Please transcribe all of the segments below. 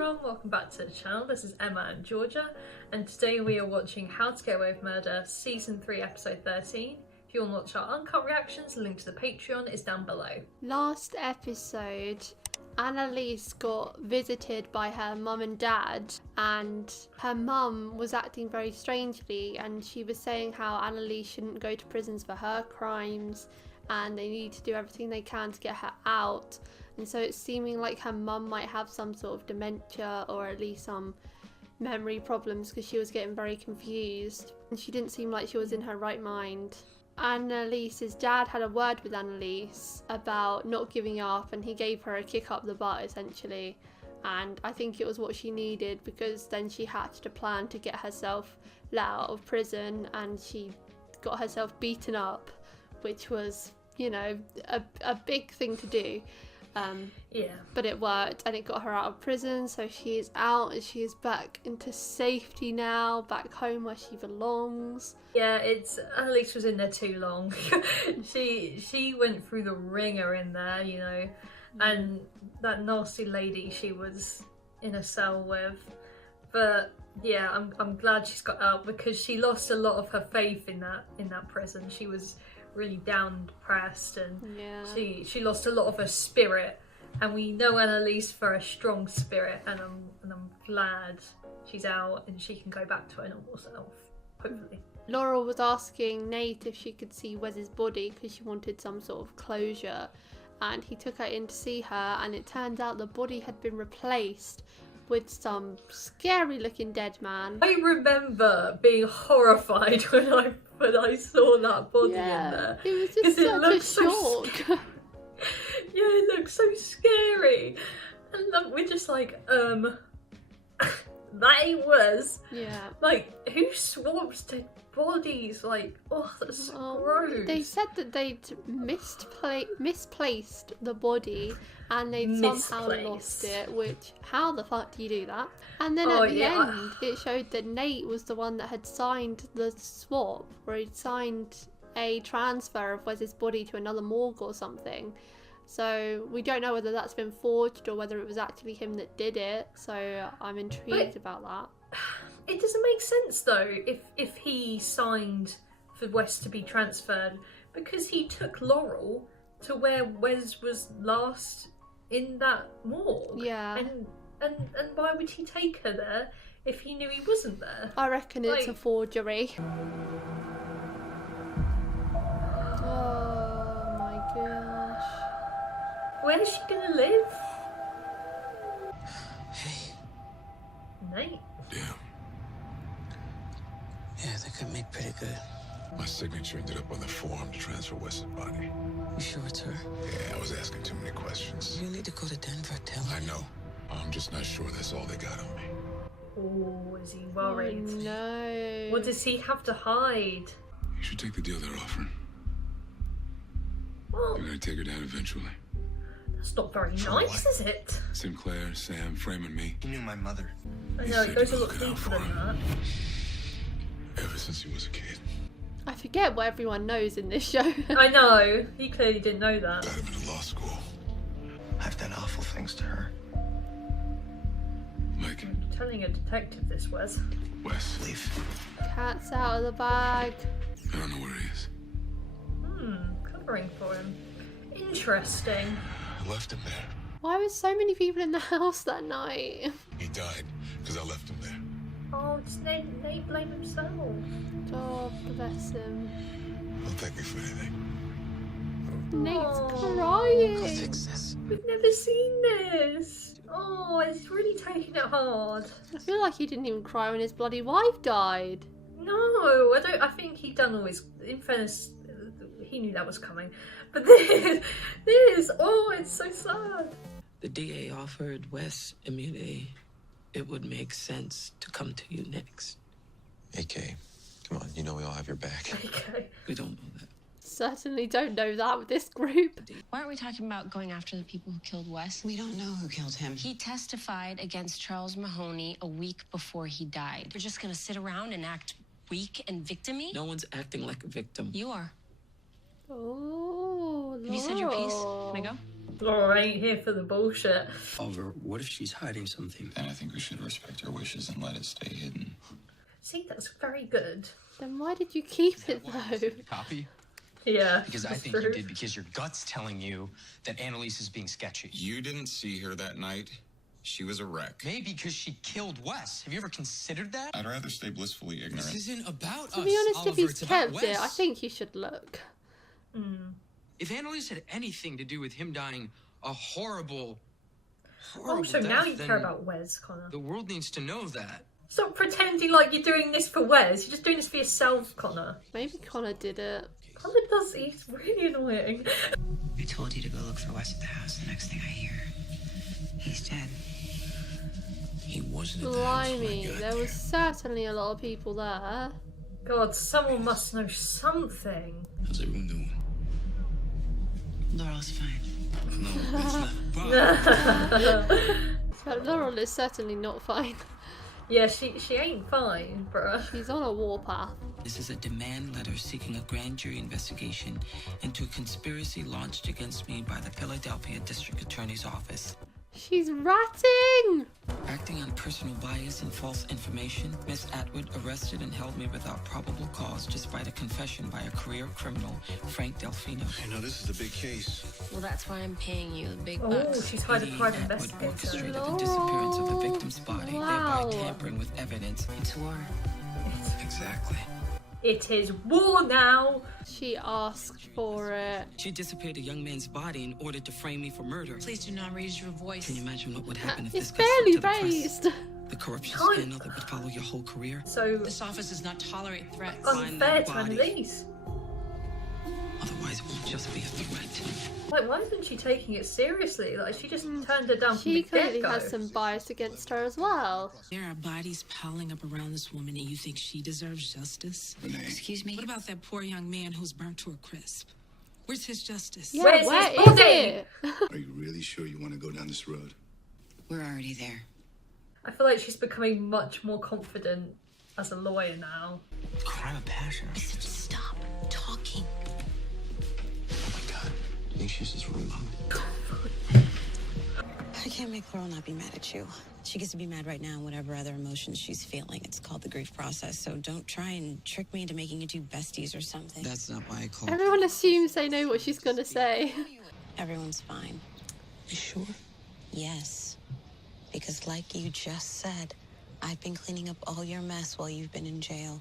everyone, welcome back to the channel. This is Emma and Georgia, and today we are watching How to Get Away with Murder Season 3 Episode 13. If you want to watch our uncut reactions, the link to the Patreon is down below. Last episode, Annalise got visited by her mum and dad, and her mum was acting very strangely, and she was saying how Annalise shouldn't go to prisons for her crimes and they need to do everything they can to get her out. And so it's seeming like her mum might have some sort of dementia or at least some memory problems, because she was getting very confused and she didn't seem like she was in her right mind. Annalise's dad had a word with Annalise about not giving up, and he gave her a kick up the butt essentially, and I think it was what she needed, because then she hatched a plan to get herself let out of prison, and she got herself beaten up, which was, you know, a big thing to do. Yeah. But it worked, and it got her out of prison, so she is out and she is back into safety now, back home where she belongs. Yeah, Annalise was in there too long. she went through the ringer in there, you know, and that nasty lady she was in a cell with. But yeah, I'm glad she's got out, because she lost a lot of her faith in that prison. She was really down and depressed, and Yeah. she lost a lot of her spirit, and we know Annalise for a strong spirit, and I'm glad she's out and she can go back to her normal self, hopefully. Laura was asking Nate if she could see Wes's body because she wanted some sort of closure, and he took her in to see her, and it turns out the body had been replaced with some scary looking dead man. I remember being horrified when I saw that body in there. It was just such a shock. Yeah, it looked so scary, and we're just like, that it was. Yeah. Like, who swaps dead bodies? Like, oh, that's gross. They said that they'd misplaced the body, and they'd somehow lost it, which, how the fuck do you do that? And then at the end, it showed that Nate was the one that had signed the swap, or he'd signed a transfer of Wes's body to another morgue or something. So we don't know whether that's been forged or whether it was actually him that did it, so I'm intrigued about that. It doesn't make sense though if he signed for Wes to be transferred, because he took Laurel to where Wes was last in that morgue. Yeah. And why would he take her there if he knew he wasn't there? I reckon it's a forgery. Oh my gosh. Where's she gonna live? Hey. Nate? Damn. Yeah, that could make pretty good. My signature ended up on the form to transfer Wes's body. You sure it's her? Yeah, I was asking too many questions. You need to go to Denver, tell her. I know. I'm just not sure that's all they got on me. Oh, is he worried? Oh, no. What does he have to hide? You should take the deal they're offering. Well, You're gonna take her down eventually. that's not very For nice, what? is it? Sinclair, Sam, Frame, and me. You knew my mother. I He know, said it goes you a were lot looking out deeper for than him. that. Ever since he was a kid. I forget what everyone knows in this show. I know, he clearly didn't know that. Got him into law school. I've done awful things to her. Like You're telling a detective this, Wes. Wes. Leave. Cat's out of the bag. I don't know where he is. Covering for him. Interesting. I left him there. Why was so many people in the house that night? He died because I left him there. Oh, does Nate blame himself? Oh, bless him. Don't thank me for anything. Nate's Aw. I'll crying. fix this. We've never seen this. Oh, it's really taking it hard. I feel like he didn't even cry when his bloody wife died. No, I don't. I think he done all his. In fairness, he knew that was coming. But this, oh, it's so sad. The DA offered Wes immunity. It would make sense to come to you next. AK, come on, you know we all have your back. Okay. We don't know that. Certainly don't know that with this group. Why aren't we talking about going after the people who killed Wes? We don't know who killed him. He testified against Charles Mahoney a week before he died. We're just gonna sit around and act weak and victim-y? No one's acting like a victim. You are. Oh, Have you said your piece? Laura. Can I go? Laura ain't here for the bullshit. Oliver, what if she's hiding something? Then I think we should respect her wishes and let it stay hidden. See, that's very good. Then why did you keep it though? Copy? Yeah. Because I that's think true. you did because your gut's telling you that Annalise is being sketchy. You didn't see her that night. She was a wreck. Maybe because she killed Wes. Have you ever considered that? I'd rather stay blissfully ignorant. This isn't about To us, be honest, Oliver. if he's It's about kept it, I Wes. think you should look. If Annalise had anything to do with him dying a horrible Oh, so now death, you then care about Wes, Connor. the world needs to know that. Stop pretending like you're doing this for Wes. You're just doing this for yourself, Connor. Maybe Connor did it. Connor does. He's really annoying. I told you to go look for Wes at the house. The next thing I hear, he's dead. He wasn't at the house when I Blimey, got there was certainly a lot of people there. God, someone must know something. How's everyone doing? Laurel's fine. No, it's not. So Laurel is certainly not fine. Yeah, she ain't fine, bruh. She's on a warpath. This is a demand letter seeking a grand jury investigation into a conspiracy launched against me by the Philadelphia District Attorney's Office. She's ratting! Acting on personal bias and false information, Miss Atwood arrested and held me without probable cause despite a confession by a career criminal, Frank Delfino. I know this is a big case. Well, that's why I'm paying you the big Oh, bucks. she's hired a Lady private Atwood investigator. orchestrated the disappearance of the victim's body, Wow. thereby tampering with evidence. It's war. Exactly. It is war now. She asked for it. She disappeared a young man's body in order to frame me for murder. Please do not raise your voice. Can you imagine what would happen if It's this got slipped barely to the press? raised. The corruption Can't- scandal that would follow your whole career. So This office does not tolerate threats. unfair to body. Annalise. Otherwise, it won't just be a threat. Like, why isn't she taking it seriously? Like, she just turned her down from She the clearly get-go. has some bias against her as well. There are bodies piling up around this woman, and you think she deserves justice? Excuse me? What about that poor young man who's burnt to a crisp? Where's his justice? Yeah, Where's where his is body? it? Are you really sure you want to go down this road? We're already there. I feel like she's becoming much more confident as a lawyer now. Crime of passion. I said stop talking. Oh my god. You think she's just remote? I can't make Laurel not be mad at you. She gets to be mad right now and whatever other emotions she's feeling. It's called the grief process, so don't try and trick me into making you two besties or something. That's not why I called. Everyone assumes they know what she's gonna say. Everyone's fine. You sure? Yes. Because like you just said, I've been cleaning up all your mess while you've been in jail.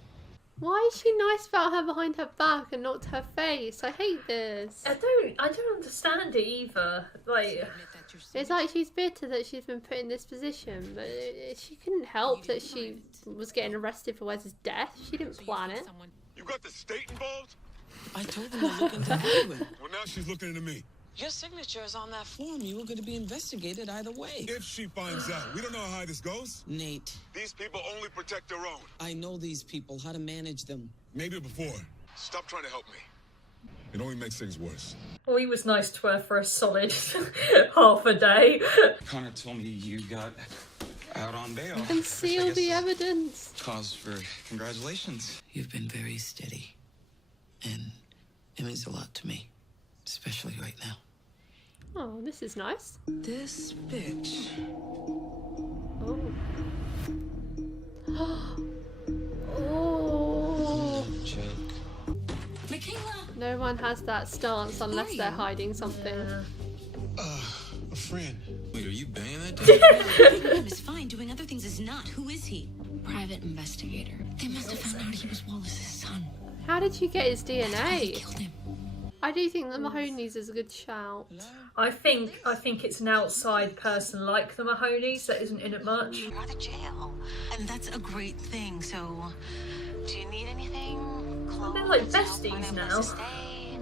Why is she nice about her behind her back and not to her face? I hate this. I don't understand it either. Like, It's like she's bitter that she's been put in this position, but she couldn't help that she was getting arrested for Wes's death. She didn't plan it. You got the state involved? I told them to look into everyone. Well, now she's looking into me. Your signature is on that form. You were going to be investigated either way. If she finds out, we don't know how high this goes. Nate, These people only protect their own. I know these people, how to manage them. Maybe before. Stop trying to help me. It only makes things worse. well, he was nice to her for a solid half a day. Connor told me you got out on bail. Conceal the evidence. Cause for congratulations. You've been very steady. And it means a lot to me. Especially right now. Oh, this is nice. This bitch. Oh. Oh. Joke. Michaela! No one has that stance unless they're hiding something. Yeah. A friend. Wait, are you banging that dude? Him is fine. Doing other things is not. Who is he? Private investigator. They must have found out he was Wallace's son. How did you get his They DNA? killed him. I do think the Mahoney's is a good shout. I think it's an outside person like the Mahoney's that isn't in it much. You're out of jail. And that's a great thing, so... Do you need anything? Clothes, They're like help besties find a now. place to stay?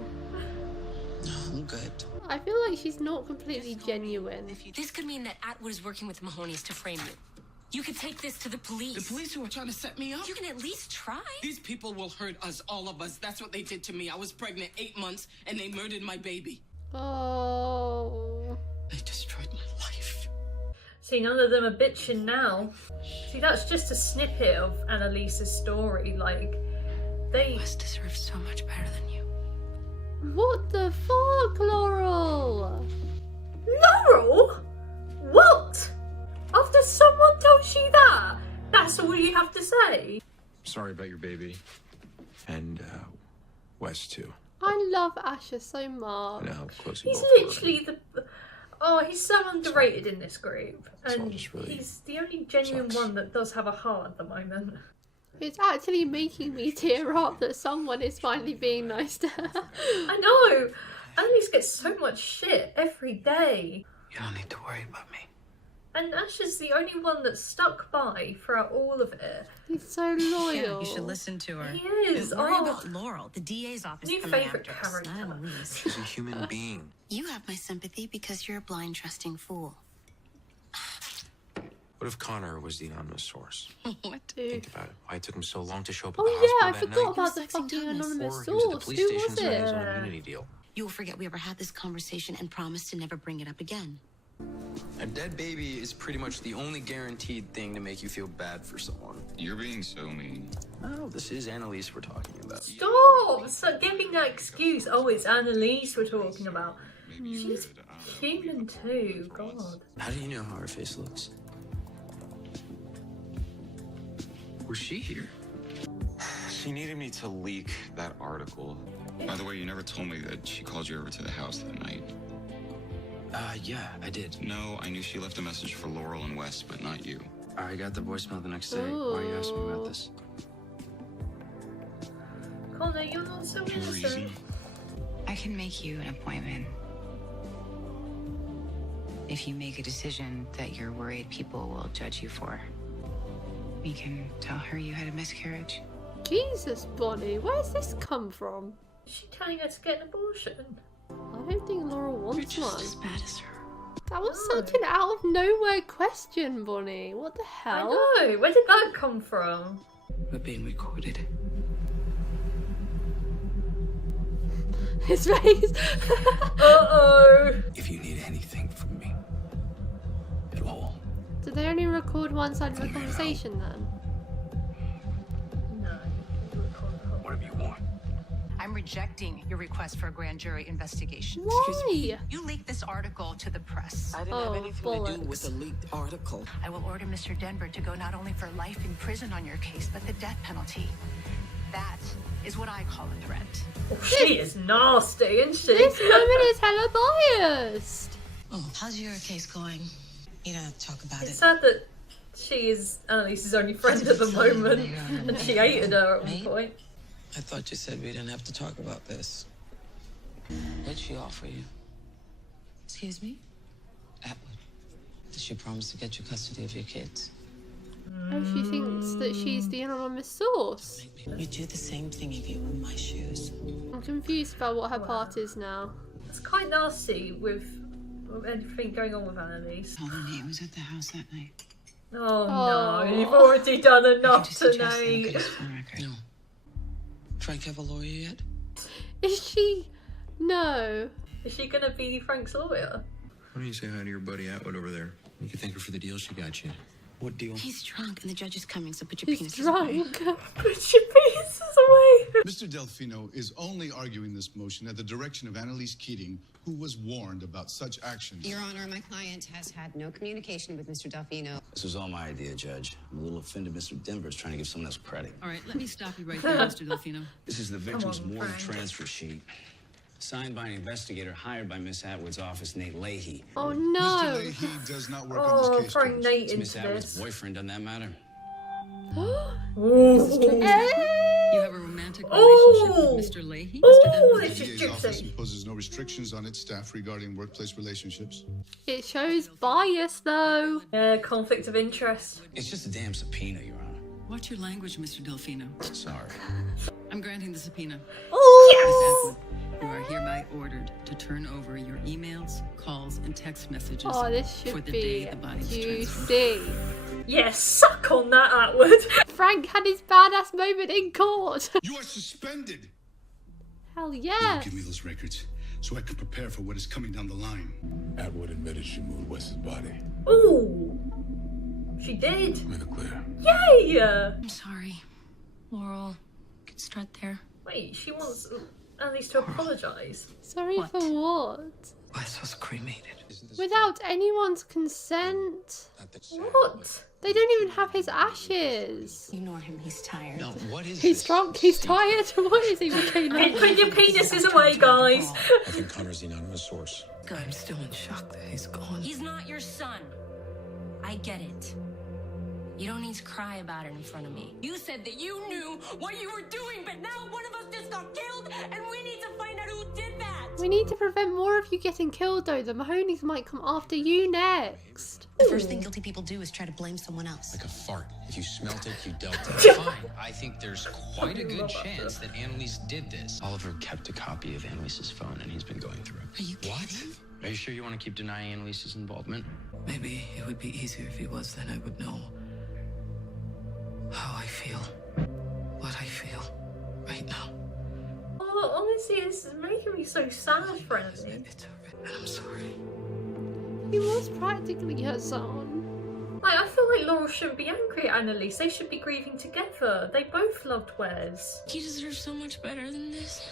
No, I'm good. I feel like she's not completely genuine. This could mean that Atwood is working with the Mahoney's to frame you. You could take this to the police. The police who are trying to set me up? You can at least try. These people will hurt us, all of us. That's what they did to me. I was pregnant 8 months, and they murdered my baby. Oh. They destroyed my life. See, none of them are bitching now. See, that's just a snippet of Annalise's story. Like, they... Wes deserves so much better than you. What the fuck, Laurel? Laurel? What? After someone tells you that? That's all you have to say? Sorry about your baby. And, Wes, too. I love Asher so much. I know how close you He's both were. literally the... Oh, he's so underrated in this group. It's all And just really he's the only genuine sucks. one that does have a heart at the moment. It's actually making me tear up that someone is finally being nice to her. I know! Annalise gets so much shit every day. You don't need to worry about me. And Asher's the only one that's stuck by throughout all of it. He's so loyal. Yeah, you should listen to her. He is. Don't worry Oh, about Laurel. The DA's office new coming favourite after us. character. Not Annalise. She's a human being. You have my sympathy because you're a blind, trusting fool. What if Connor was the anonymous source? What? Think about it. Why it took him so long to show up at the Oh yeah, I hospital that forgot night? about the He was fucking sexing Thomas. anonymous Or he was at the source. police Who station was signing his it? own immunity deal. You will forget we ever had this conversation and promise to never bring it up again. A dead baby is pretty much the only guaranteed thing to make you feel bad for someone. You're being so mean. Oh, this is Annalise we're talking about. Stop! Stop giving that excuse. Oh, it's Annalise we're talking about. She's human too, God. How do you know how her face looks? Was she here? She needed me to leak that article. By the way, you never told me that she called you over to the house that night. Yeah, I did. No, I knew she left a message for Laurel and Wes, but not you. I got the voicemail the next day. Why are you asking me about this? Connor, you're not so No innocent. reason. I can make you an appointment. If you make a decision that you're worried people will judge you for. We can tell her you had a miscarriage. Jesus, Bonnie, where's this come from? Is she telling her to get an abortion? I don't think Laurel wants one. As bad as her. That was such an out of nowhere question, Bonnie. What the hell? I know. Where did that come from? We're being recorded. His face. Uh-oh. If you need anything from me at all, Did they only record one side of the conversation then? No. whatever you want. I'm rejecting your request for a grand jury investigation. Why? You leaked this article to the press. I didn't Oh, have anything to do bollocks. with the leaked article. I will order Mr. Denver to go not only for life in prison on your case, but the death penalty. That is what I call a threat. Oh, she is nasty, isn't she? This woman is hella biased. How's your case going? You don't have to talk about It's it. sad that she is Annalise's only friend at the moment, and she hated her at one point. I thought you said we didn't have to talk about this. What'd she offer you? Excuse me? Atwood. Did she promise to get you custody of your kids? Oh, she thinks that she's the anonymous source. You'd do the same thing if you were in my shoes. I'm confused about what her part is now. It's quite nasty with everything going on with Annalise. Tell the Nate was at the house that night. Oh Oh. no, you've already done enough Just suggest that I tonight. look at his phone record. No. Frank have a lawyer yet? Is she? No. Is she gonna be Frank's lawyer? Why don't you say hi to your buddy Atwood over there? You can thank her for the deal she got you. What deal? He's drunk and the judge is coming, so put your He's penises away. drunk. Put your pieces away. Mr. Delfino is only arguing this motion at the direction of Annalise Keating, who was warned about such actions. Your Honor, my client has had no communication with Mr. Delfino. This was all my idea, Judge. I'm a little offended Mr. Denver's trying to give someone else credit. All right, let me stop you right there, Mr. Delfino. This is the victim's on, morgue Frank. transfer sheet, signed by an investigator hired by Miss Atwood's office, Nate Leahy. Oh Mr. no. Leahy does not work on Oh, this case. throwing Judge. Nate It's into Miss Atwood's this. boyfriend on that matter. Ooh. You have a romantic relationship Oh. with Mr. Leahy? Oh, The it's just DA's office gypsy. imposes no restrictions on its staff regarding workplace relationships. It shows bias though. Yeah, conflict of interest. It's just a damn subpoena, Your Honor. Watch your language, Mr. Delfino. Sorry. I'm granting the subpoena. Oh, Miss Atwood, you are hereby ordered to turn over your emails, calls, and text messages Oh, this for should the be day the body was transferred. juicy. yes, suck on that, Atwood. Frank had his badass moment in court. You are suspended! Hell Will yeah. you give me those records so I can prepare for what is coming down the line? Atwood admitted she moved Wes's body. Ooh, she did. I'm in the clear. Yay! I'm sorry. Laurel, could start there. Wait, she wants Annalise to apologise. Sorry for what? Wes was cremated. Without anyone's consent? What? They don't even have his ashes. Ignore him, he's tired. No, what is He's this? drunk, he's tired. What is he, Michaela? Put your penises away, guys. I think Connor's the anonymous source. I'm still in shock that he's gone. He's not your son. I get it. You don't need to cry about it in front of me. You said that you knew what you were doing, but now one of us just got killed, and we need to find out who did that. We need to prevent more of you getting killed, though. The Mahonis might come after you next. The first thing guilty people do is try to blame someone else. Like a fart. If you smelt it, you dealt it. Fine. I think there's quite a good chance that Annalise did this. Oliver kept a copy of Annalise's phone, and he's been going through it. Are you kidding? What? Are you sure you want to keep denying Annalise's involvement? Maybe it would be easier if he was, then I would know how I feel. What I feel right now. Oh, honestly, this is making me so sad for Annalise. It's alright. I'm sorry. He was practically her son. Like, I feel like Laurel shouldn't be angry at Annalise. They should be grieving together. They both loved Wes. He deserves so much better than this.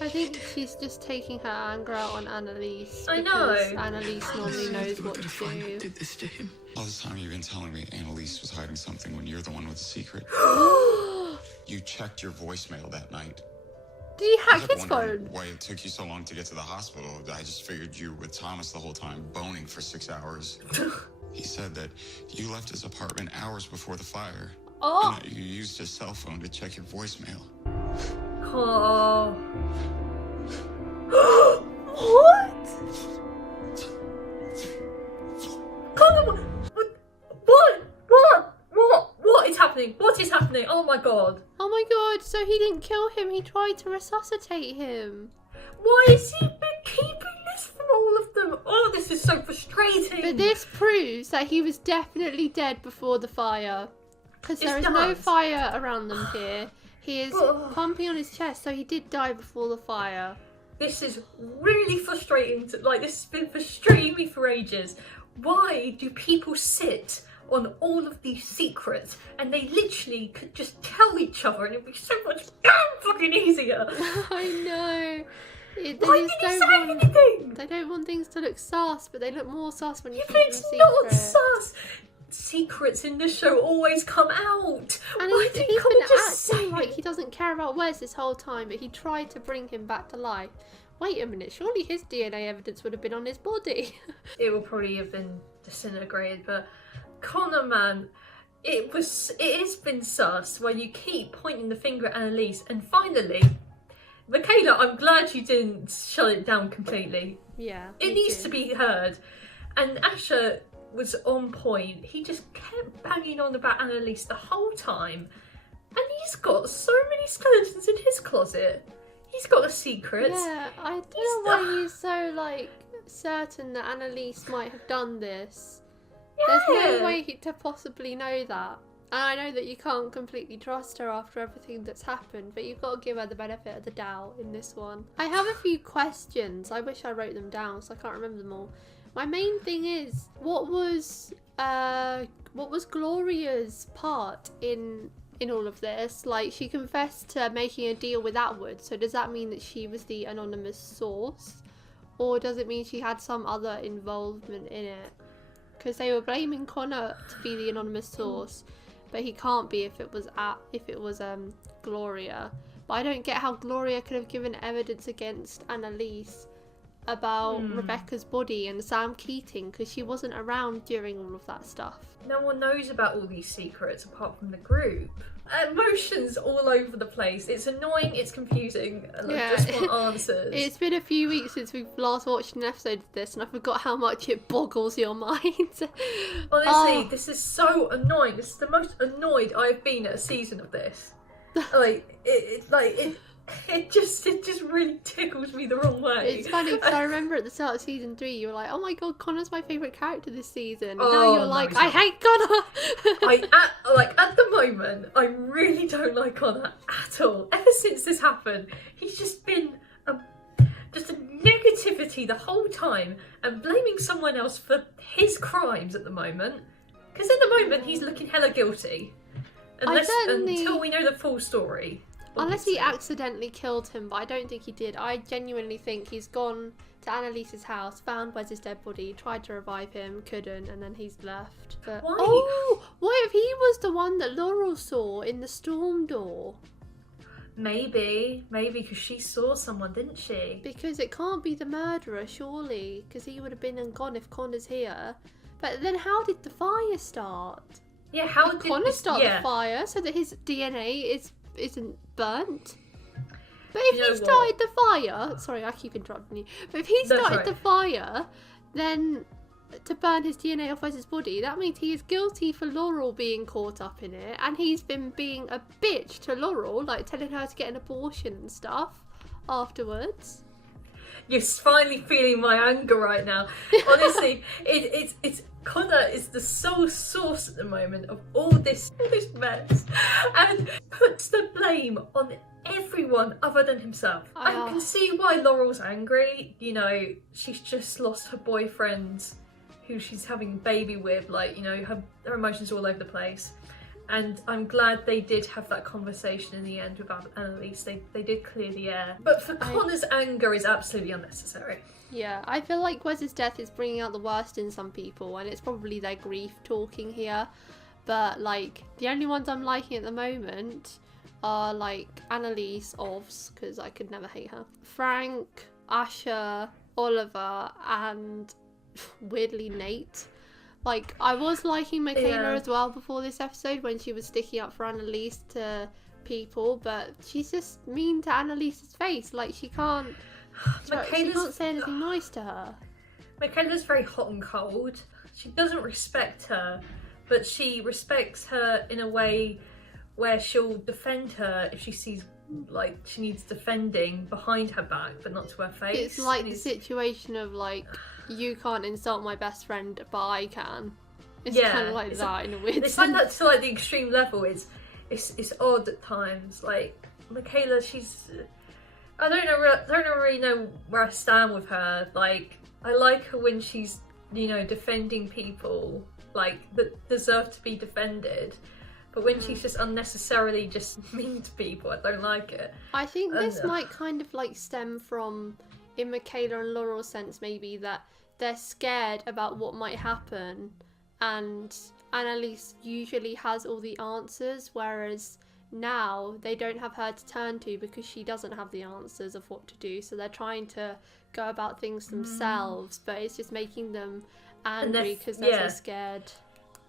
I think she's just taking her anger out on Annalise. I know. Because Annalise normally knows what to do. Did this to him. All this time you've been telling me Annalise was hiding something when you're the one with the secret. You checked your voicemail that night. Did he I hack kept his wondering phone? why it took you so long to get to the hospital. I just figured you were with Thomas the whole time, boning for 6 hours. He said that you left his apartment hours before the fire. Oh! And that you used his cell phone to check your voicemail. Oh. What? Connor, what is happening? What is happening? Oh my god. Oh my god, so he didn't kill him, he tried to resuscitate him. Why has he been keeping this from all of them? Oh, this is so frustrating. But this proves that he was definitely dead before the fire. Because there is no fire around them here. He is pumping on his chest, so he did die before the fire. This is really frustrating. This has been frustrating me for ages. Why do people sit on all of these secrets and they literally could just tell each other and it'd be so much fucking easier? I know. Why did he say anything? They don't want things to look sus, but they look more sus when you keep It's them not secret. sus. Secrets in this show always come out. And Why he's did been Connor just acting say like he doesn't care about Wes this whole time, but he tried to bring him back to life. Wait a minute, surely his DNA evidence would have been on his body. It would probably have been disintegrated, but Connor, man, it has been sus when you keep pointing the finger at Annalise, and finally, Michaela, I'm glad you didn't shut it down completely. Yeah. It needs to be heard. And Asher was on point. He just kept banging on about Annalise the whole time. And he's got so many skeletons in his closet. He's got a secret. Yeah, I don't know why he's so, certain that Annalise might have done this. Yeah. There's no way to possibly know that. And I know that you can't completely trust her after everything that's happened, but you've got to give her the benefit of the doubt in this one. I have a few questions. I wish I wrote them down, so I can't remember them all. My main thing is, what was Gloria's part in all of this? Like, she confessed to making a deal with Atwood, so does that mean that she was the anonymous source? Or does it mean she had some other involvement in it? Because they were blaming Connor to be the anonymous source, but he can't be if it was Gloria. But I don't get how Gloria could have given evidence against Annalise about Rebecca's body and Sam Keating, because she wasn't around during all of that stuff. No one knows about all these secrets apart from the group. Emotions all over the place. It's annoying, it's confusing, and I just want answers. It's been a few weeks since we've last watched an episode of this, and I forgot how much it boggles your mind. Honestly, this is so annoying. This is the most annoyed I've been at a season of this. It just really tickles me the wrong way. It's funny because I remember at the start of season 3 you were like, oh my god, Connor's my favourite character this season, and now you're like, I hate Connor. At the moment I really don't like Connor at all. Ever since this happened, he's just been just a negativity the whole time and blaming someone else for his crimes at the moment, because in the moment he's looking hella guilty until we know the full story. Unless he accidentally killed him, but I don't think he did. I genuinely think he's gone to Annalise's house, found Wes's dead body, tried to revive him, couldn't, and then he's left. But Why? oh, what if he was the one that Laurel saw in the storm door? Maybe because she saw someone, didn't she? Because it can't be the murderer, surely, because he would have been and gone if Connor's here. But then how did the fire start? Yeah, how did Connor start yeah. the fire so that his DNA isn't burnt? But if You know he started the fire, sorry, I keep interrupting you. But if he started the fire, then to burn his DNA off Wes's body, that means he is guilty for Laurel being caught up in it, and he's been being a bitch to Laurel, like telling her to get an abortion and stuff afterwards. You're finally feeling my anger right now. Honestly, it's Connor is the sole source at the moment of all this mess, and puts the blame on everyone other than himself. I can see why Laurel's angry. You know, she's just lost her boyfriend, who she's having a baby with. Like, you know, her emotions are all over the place. And I'm glad they did have that conversation in the end with Annalise. They did clear the air. But for Connor's anger is absolutely unnecessary. Yeah, I feel like Wes's death is bringing out the worst in some people, and it's probably their grief talking here. But, like, the only ones I'm liking at the moment are, like, Annalise, Ovs, because I could never hate her, Frank, Asher, Oliver, and weirdly Nate. Like, I was liking Michaela as well before this episode when she was sticking up for Annalise to people, but she's just mean to Annalise's face. Like, she can't say anything nice to her. Michaela's very hot and cold. She doesn't respect her, but she respects her in a way where she'll defend her if she sees, like, she needs defending behind her back, but not to her face. It's like the situation of, like, you can't insult my best friend, but I can. It's kind of like that in a weird sense. It's like that to, like, the extreme level. It's odd at times. Like, Michaela, she's... I don't really know where I stand with her. Like, I like her when she's, you know, defending people, like, that deserve to be defended. But when she's just unnecessarily just mean to people, I don't like it. I think this might kind of, like, stem from, in Michaela and Laurel's sense, maybe, that they're scared about what might happen, and Annalise usually has all the answers, whereas now they don't have her to turn to because she doesn't have the answers of what to do, so they're trying to go about things themselves, but it's just making them angry because they're so scared.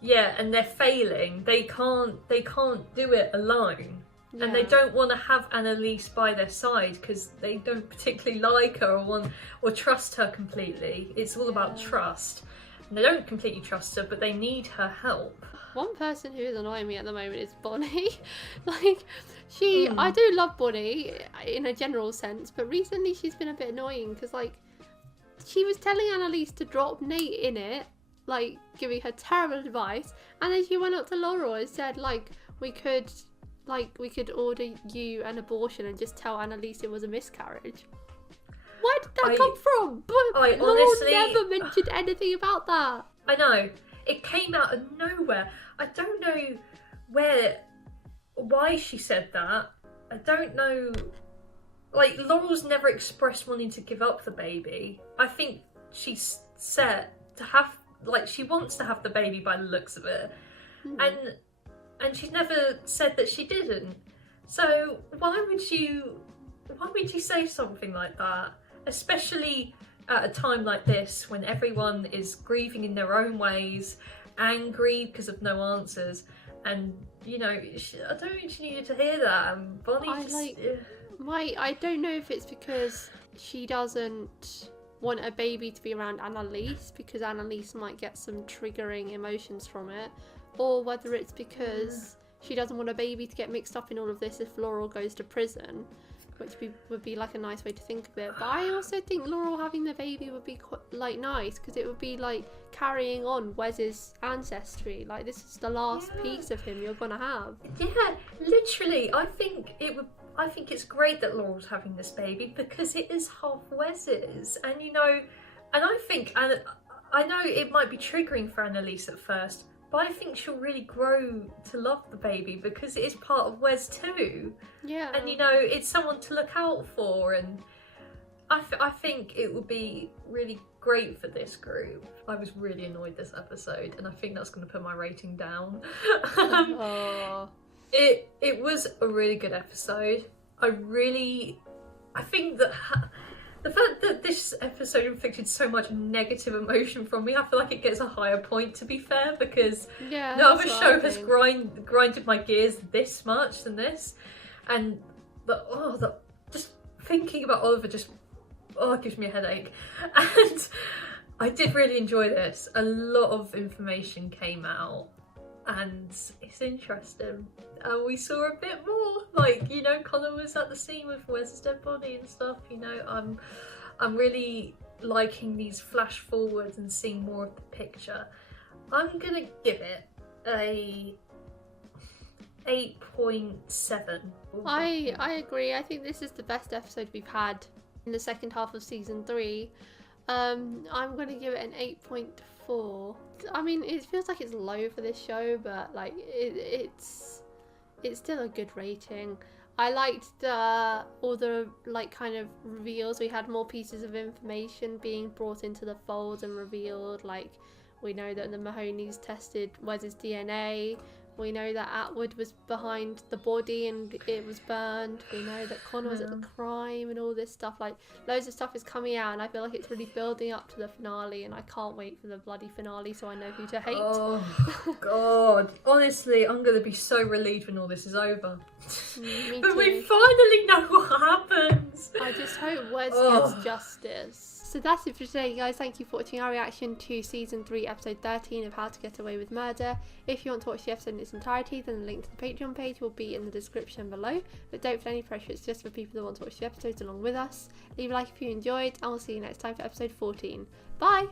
Yeah, and they're failing. They can't do it alone. Yeah. And they don't want to have Annalise by their side because they don't particularly like her or trust her completely. It's all about trust. And they don't completely trust her, but they need her help. One person who is annoying me at the moment is Bonnie. Like, I do love Bonnie in a general sense, but recently she's been a bit annoying because, like, she was telling Annalise to drop Nate in it, like, giving her terrible advice, and then she went up to Laurel and said, like, we could order you an abortion and just tell Annalise it was a miscarriage. Where did that come from? But Laurel never mentioned anything about that. I know. It came out of nowhere. I don't know why she said that. I don't know. Like, Laurel's never expressed wanting to give up the baby. I think she's set to have, like, she wants to have the baby by the looks of it. And she's never said that she didn't. So why would you say something like that? Especially at a time like this when everyone is grieving in their own ways, angry because of no answers, and, you know, I don't think she needed to hear that. And Bonnie I don't know if it's because she doesn't want a baby to be around Annalise because Annalise might get some triggering emotions from it, or whether it's because she doesn't want a baby to get mixed up in all of this if Laurel goes to prison, which would be like a nice way to think of it. But I also think Laurel having the baby would be quite, like, nice, because it would be like carrying on Wes's ancestry. Like, this is the last piece of him you're gonna have. Yeah, literally. I think it's great that Laurel's having this baby because it is half Wes's, and, you know, and I think, and I know it might be triggering for Annalise at first, But I think she'll really grow to love the baby because it is part of Wes too. Yeah. And you know, it's someone to look out for, and I think it would be really great for this group. I was really annoyed this episode, and I think that's going to put my rating down. It was a really good episode. I think that the fact that this episode inflicted so much negative emotion from me, I feel like it gets a higher point, to be fair, because no other show has grinded my gears this much than this. And just thinking about Oliver just it gives me a headache. And I did really enjoy this. A lot of information came out, and it's interesting. We saw a bit more, like, you know, Connor was at the scene with Wes's dead body and stuff, you know. I'm really liking these flash forwards and seeing more of the picture. I'm gonna give it a 8.7. I agree. I think this is the best episode we've had in the second half of season 3. I'm gonna give it an 8.4. I mean, it feels like it's low for this show, but like it's still a good rating. I liked all the like kind of reveals. We had more pieces of information being brought into the fold and revealed. Like, we know that the Mahoney's tested Wes's DNA. We know that Atwood was behind the body and it was burned. We know that Connor was at the crime and all this stuff. Like, loads of stuff is coming out, and I feel like it's really building up to the finale, and I can't wait for the bloody finale so I know who to hate. Oh, God. Honestly, I'm going to be so relieved when all this is over. Me But too. we finally know what happens. I just hope Wes gets justice. So that's it for today, guys. Thank you for watching our reaction to Season 3, Episode 13 of How to Get Away with Murder. If you want to watch the episode in its entirety, then the link to the Patreon page will be in the description below. But don't feel any pressure, it's just for people that want to watch the episodes along with us. Leave a like if you enjoyed, and we'll see you next time for Episode 14. Bye!